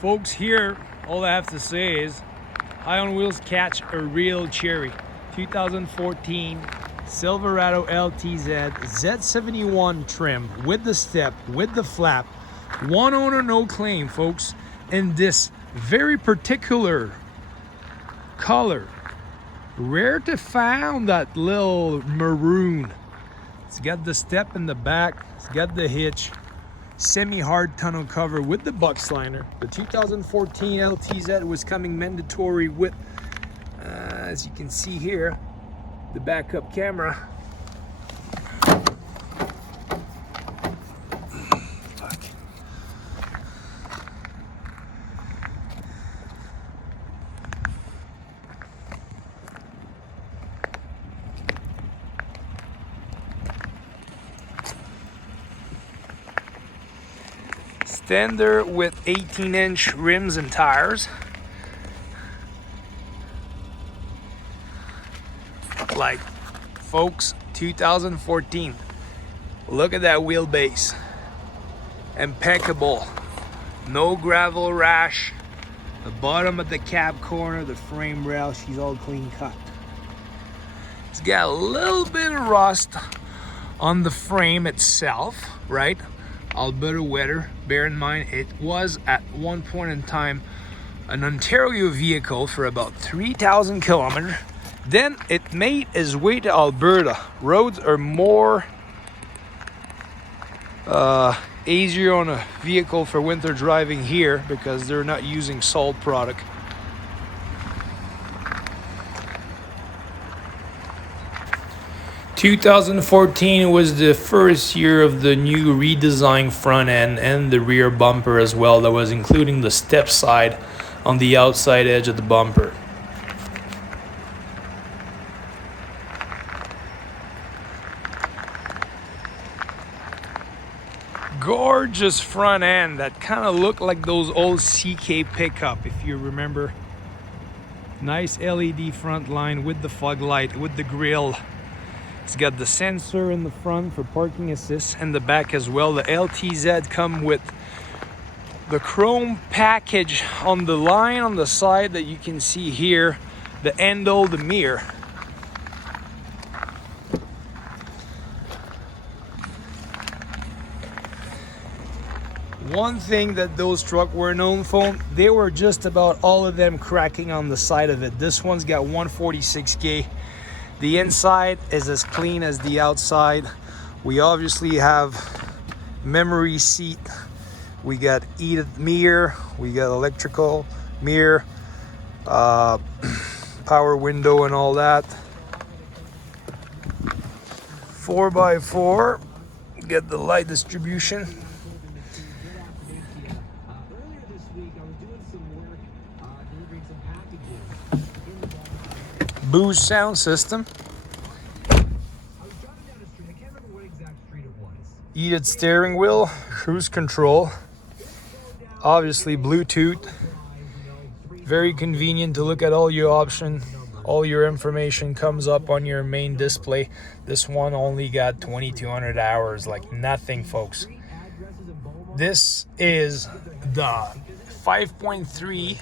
Folks, here, all I have to say is, High on Wheels catch a real cherry. 2014 Silverado LTZ Z71 trim with the step, with the flap. One owner, no claim, folks. In this very particular color. Rare to find that little maroon. It's got the step in the back. It's got the hitch. Semi-hard tonneau cover with the box liner. The 2014 LTZ was coming mandatory with, as you can see here, the backup camera. Standard with 18-inch rims and tires. Like, folks, 2014. Look at that wheelbase. Impeccable. No gravel rash. The bottom of the cab corner, the frame rail, she's all clean cut. It's got a little bit of rust on the frame itself, right? Alberta weather. Bear in mind, it was at one point in time an Ontario vehicle for about 3,000 kilometers. Then it made its way to Alberta. Roads are more easier on a vehicle for winter driving here because they're not using salt product. (2014) was the first year of the new redesigned front end and the rear bumper as well, that was including the step side on the outside edge of the bumper. Gorgeous front end that kind of looked like those old CK pickup, if you remember. Nice LED front line with the fog light, with the grille. It's got the sensor in the front for parking assist and the back as well. The LTZ come with the chrome package on the line on the side that you can see here, the handle, the mirror. One thing that those trucks were known for, they were just about all of them cracking on the side of it. This one's got 146K. The inside is as clean as the outside. We obviously have memory seat. We got heated mirror. We got electrical mirror, power window and all that. 4x4. Get the light distribution. Boost sound system. Heated steering wheel, cruise control, obviously Bluetooth. Very convenient to look at all your options. All your information comes up on your main display. This one only got 2,200 hours, like nothing, folks. This is the 5.3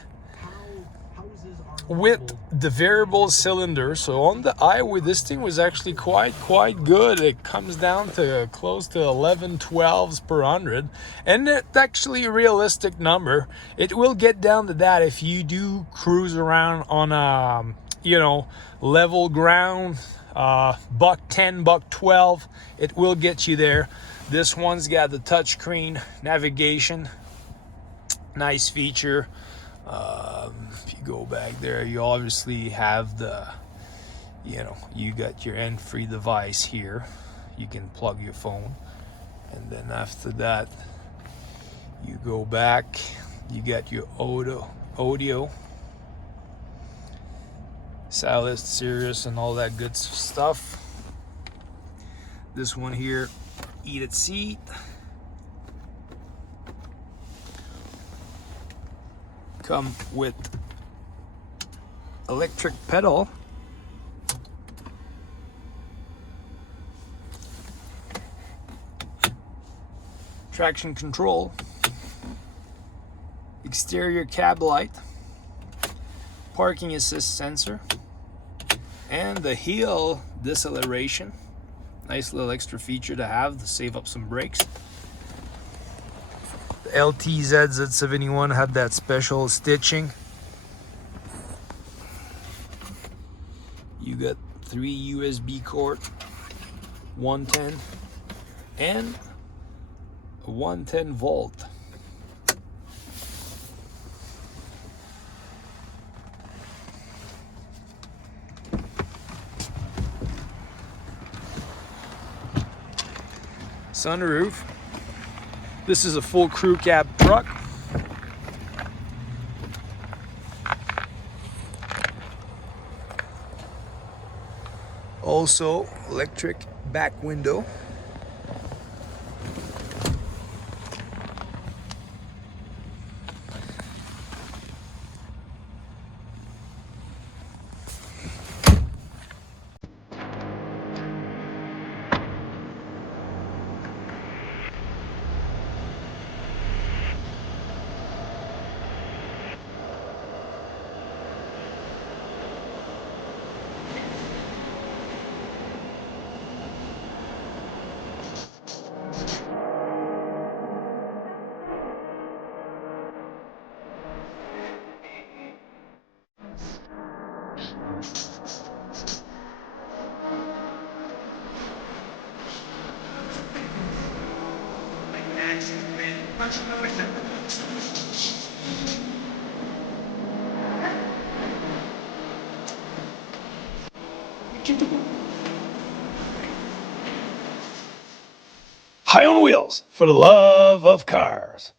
with the variable cylinder. So on the highway, this thing was actually quite good. It comes down to close to 11-12s per 100, and it's actually a realistic number. It will get down to that if you do cruise around on level ground, buck 10, buck 12. It will get you there. This one's got the touchscreen navigation, nice feature. If you go back there, you obviously have the, you got your end-free device here. You can plug your phone, and then after that, you go back. You got your audio, Salus, Sirius, and all that good stuff. This one here, heated seat. Come with electric pedal, traction control, exterior cab light, parking assist sensor, and the heel deceleration. Nice little extra feature to have to save up some brakes. The LTZ Z71 had that special stitching. You got 3 USB cord, 110, and a 110 volt. Sunroof. This is a full crew cab truck. Also electric back window. High on wheels for the love of cars.